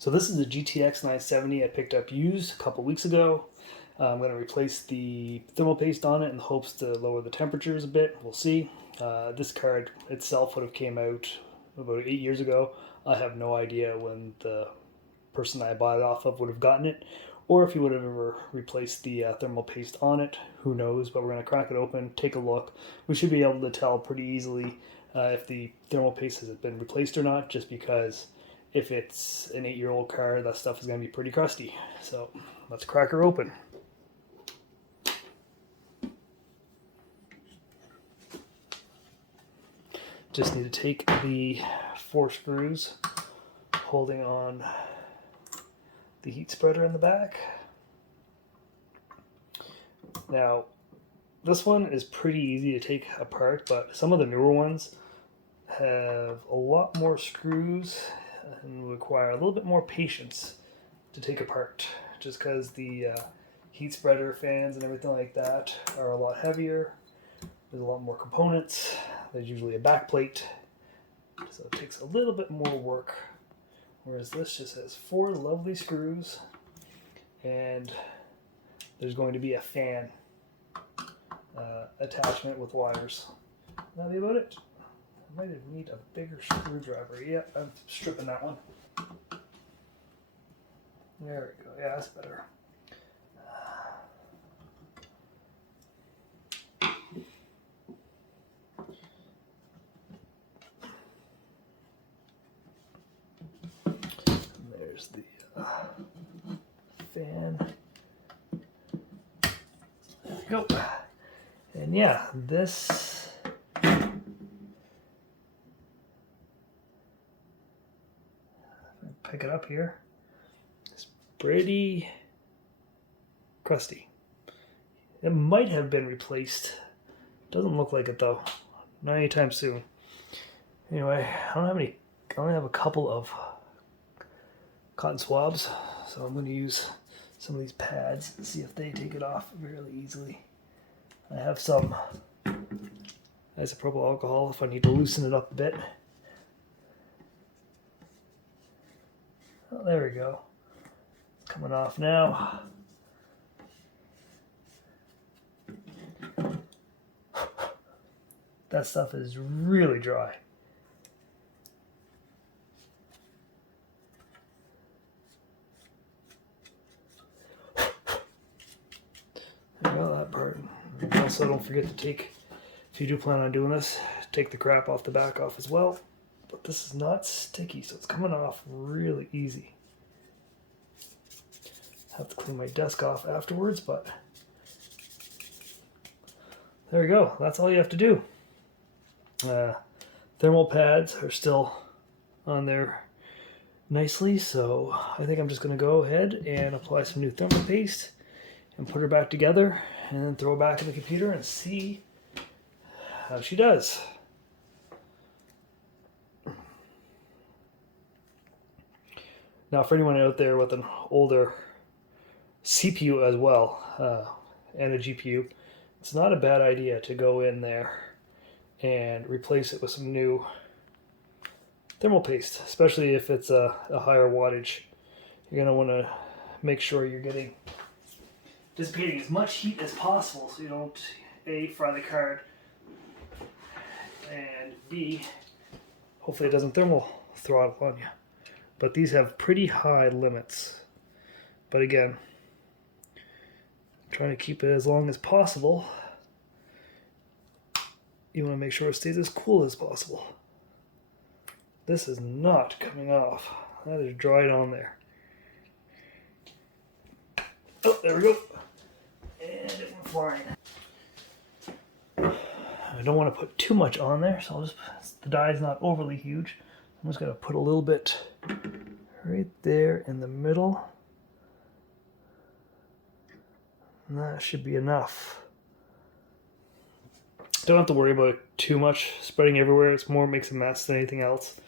So this is a GTX 970 I picked up used a couple weeks ago. I'm going to replace the thermal paste on it in the hopes to lower the temperatures a bit. We'll see. This card itself would have came out about 8 years ago. I have no idea when the person I bought it off of would have gotten it, or if he would have ever replaced the thermal paste on it. Who knows? But we're going to crack it open, take a look. We should be able to tell pretty easily if the thermal paste has been replaced or not, just because if it's an 8-year-old car, that stuff is going to be pretty crusty. So let's crack her open. Just need to take the 4 screws holding on the heat spreader in the back. Now, this one is pretty easy to take apart, but some of the newer ones have a lot more screws and require a little bit more patience to take apart, just because the heat spreader fans and everything like that are a lot heavier. There's a lot more components. There's usually a back plate, so it takes a little bit more work, whereas this just has 4 lovely screws, and there's going to be a fan attachment with wires. That'll be about it. I might need a bigger screwdriver. Yeah, I'm stripping that one. There we go. Yeah, that's better. There's the fan. There we go. And yeah, this pick it up here. It's pretty crusty. It might have been replaced. Doesn't look like it though. Not anytime soon. Anyway, I only have a couple of cotton swabs, so I'm going to use some of these pads and see if they take it off fairly easily. I have some isopropyl alcohol if I need to loosen it up a bit. Oh, there we go. It's coming off now. That stuff is really dry. There you go, that part. Also, don't forget to take, if you do plan on doing this, take the crap off the back off as well. But this is not sticky, so it's coming off really easy. Have to clean my desk off afterwards, but there we go. That's all you have to do. Thermal pads are still on there nicely, so I think I'm just going to go ahead and apply some new thermal paste and put her back together and then throw her back in the computer and see how she does. Now, for anyone out there with an older CPU as well and a GPU, it's not a bad idea to go in there and replace it with some new thermal paste, especially if it's a higher wattage. You're going to want to make sure you're dissipating as much heat as possible so you don't A, fry the card, and B, hopefully it doesn't thermal throttle on you. But these have pretty high limits. But again, I'm trying to keep it as long as possible. You want to make sure it stays as cool as possible. This is not coming off. That is dried on there. Oh, there we go. And it went flying. I don't want to put too much on there, so the die is not overly huge. I'm just going to put a little bit right there in the middle. And that should be enough. Don't have to worry about it too much spreading everywhere. It's more makes a mess than anything else.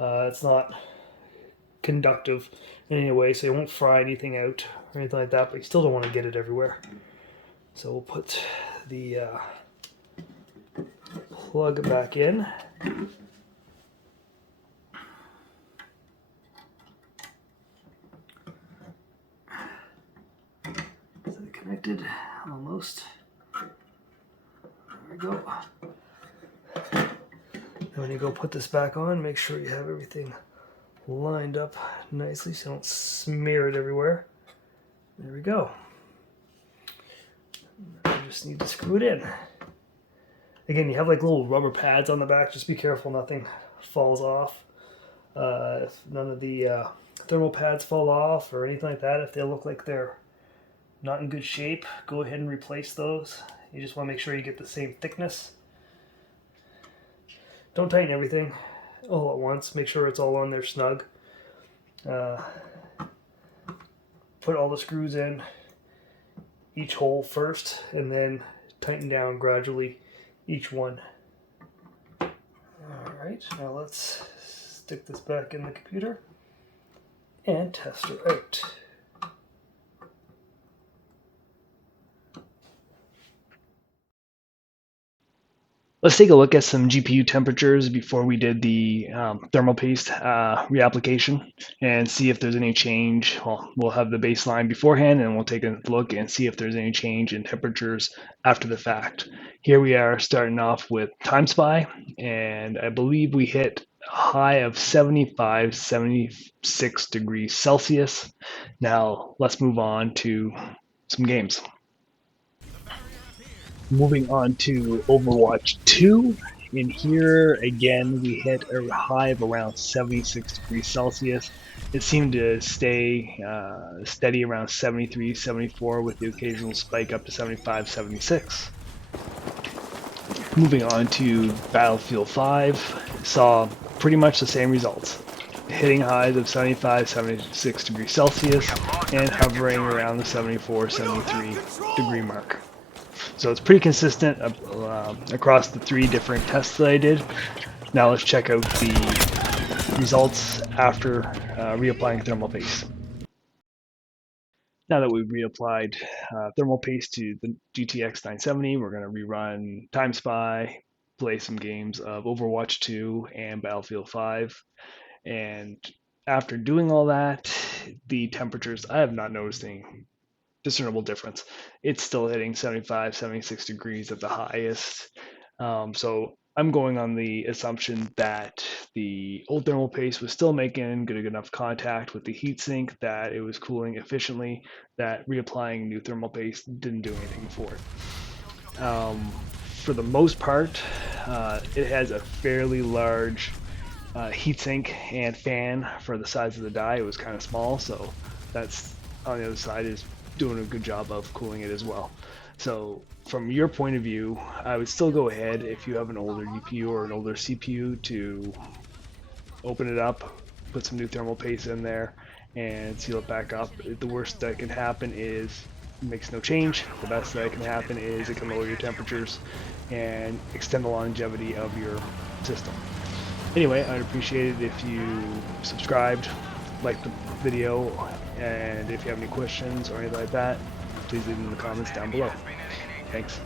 It's not conductive in any way, so you won't fry anything out or anything like that, but you still don't want to get it everywhere. So we'll put the plug back in. connected, almost. There we go. And when you go put this back on, make sure you have everything lined up nicely so you don't smear it everywhere. There we go. I just need to screw it in. Again, you have like little rubber pads on the back. Just be careful nothing falls off. If none of the thermal pads fall off or anything like that, if they look like they're not in good shape, go ahead and replace those. You just want to make sure you get the same thickness. Don't tighten everything all at once. Make sure it's all on there snug. Put all the screws in each hole first and then tighten down gradually each one. Alright, now let's stick this back in the computer and test her out. Let's take a look at some GPU temperatures before we did the thermal paste reapplication and see if there's any change. Well, we'll have the baseline beforehand and we'll take a look and see if there's any change in temperatures after the fact. Here we are starting off with Temps, and I believe we hit a high of 75, 76 degrees Celsius. Now let's move on to some games. Moving on to Overwatch 2, in here again we hit a high of around 76 degrees Celsius. It seemed to stay steady around 73, 74 with the occasional spike up to 75, 76. Moving on to Battlefield 5, saw pretty much the same results. Hitting highs of 75, 76 degrees Celsius and hovering around the 74, 73 degree mark. So it's pretty consistent across the 3 different tests that I did. Now let's check out the results after reapplying thermal paste. Now that we've reapplied thermal paste to the GTX 970, we're going to rerun Temps, play some games of Overwatch 2 and Battlefield 5. And after doing all that, the temperatures, I have not noticed any discernible difference. It's still hitting 75, 76 degrees at the highest. So I'm going on the assumption that the old thermal paste was still making good enough contact with the heatsink that it was cooling efficiently, that reapplying new thermal paste didn't do anything for it. For the most part, it has a fairly large heatsink and fan for the size of the die. It was kind of small, so that's on the other side is doing a good job of cooling it as well. So from your point of view, I would still go ahead if you have an older GPU or an older CPU to open it up, put some new thermal paste in there and seal it back up. The worst that can happen is it makes no change. The best that can happen is it can lower your temperatures and extend the longevity of your system. Anyway, I'd appreciate it if you subscribed, liked the video, and if you have any questions or anything like that, please leave them in the comments down below. Thanks.